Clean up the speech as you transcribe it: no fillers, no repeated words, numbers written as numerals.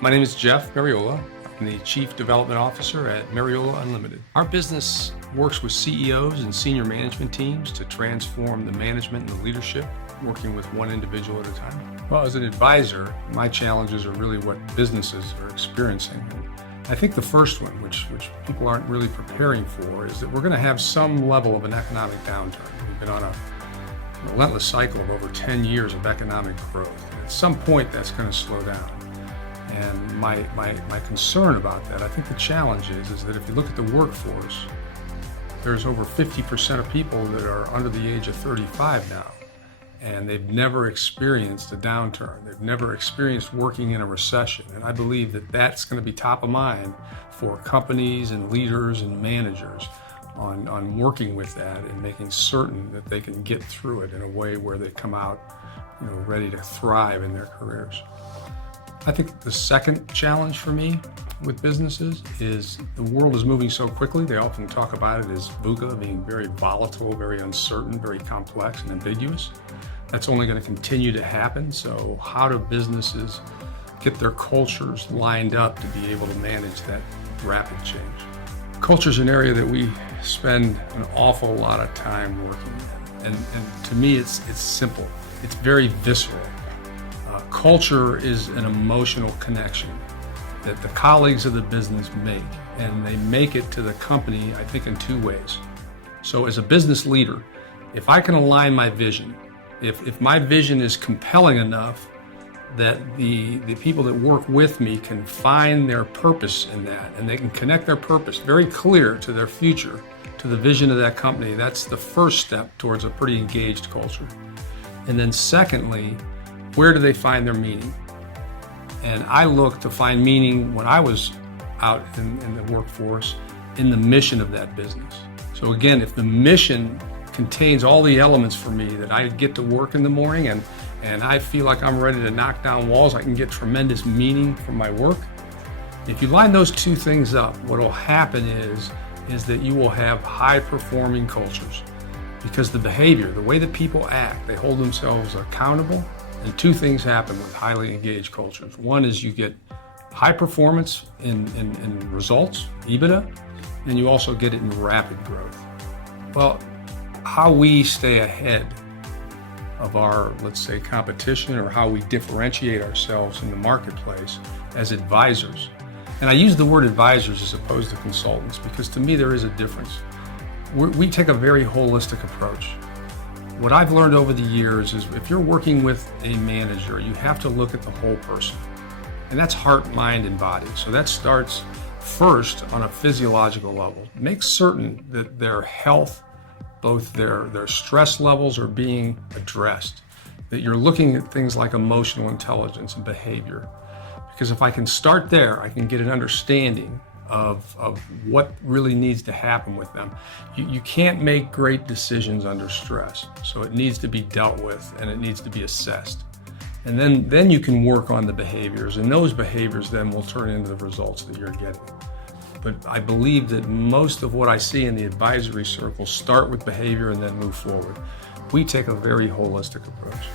My name is Jeff Mariola. I'm the Chief Development Officer at Mariola Unlimited. Our business works with CEOs and senior management teams to transform the management and the leadership, working with one individual at a time. Well, as an advisor, my challenges are really what businesses are experiencing. And I think the first one, which people aren't really preparing for, is that we're going to have some level of an economic downturn. We've been on a relentless cycle of over 10 years of economic growth. At some point, that's going to slow down. And my concern about that, I think the challenge is that if you look at the workforce, there's over 50% of people that are under the age of 35 now, and they've never experienced a downturn. They've never experienced working in a recession. And I believe that that's going to be top of mind for companies and leaders and managers on working with that and making certain that they can get through it in a way where they come out, ready to thrive in their careers. I think the second challenge for me with businesses is the world is moving so quickly. They often talk about it as VUCA, being very volatile, very uncertain, very complex and ambiguous. That's only going to continue to happen. So how do businesses get their cultures lined up to be able to manage that rapid change? Culture is an area that we spend an awful lot of time working in. And to me, it's simple. It's very visceral. Culture is an emotional connection that the colleagues of the business make, and they make it to the company, I think, in two ways. So as a business leader, if I can align my vision, if my vision is compelling enough that the people that work with me can find their purpose in that, and they can connect their purpose very clear to their future, to the vision of that company, that's the first step towards a pretty engaged culture. And then secondly, where do they find their meaning? And I look to find meaning when I was out in the workforce in the mission of that business. So again, if the mission contains all the elements for me that I get to work in the morning and I feel like I'm ready to knock down walls, I can get tremendous meaning from my work. If you line those two things up, what will happen is that you will have high-performing cultures, because the behavior, the way that people act, they hold themselves accountable. And two things happen with highly engaged cultures. One is you get high performance in results, EBITDA, and you also get it in rapid growth. Well, how we stay ahead of our, let's say, competition, or how we differentiate ourselves in the marketplace as advisors. And I use the word advisors as opposed to consultants, because to me there is a difference. We take a very holistic approach. What I've learned over the years is if you're working with a manager, you have to look at the whole person. And that's heart, mind, and body. So that starts first on a physiological level. Make certain that their health, both their stress levels, are being addressed. That you're looking at things like emotional intelligence and behavior. Because if I can start there, I can get an understanding of what really needs to happen with them. You can't make great decisions under stress. So it needs to be dealt with and it needs to be assessed. And then you can work on the behaviors, and those behaviors then will turn into the results that you're getting. But I believe that most of what I see in the advisory circle start with behavior and then move forward. We take a very holistic approach.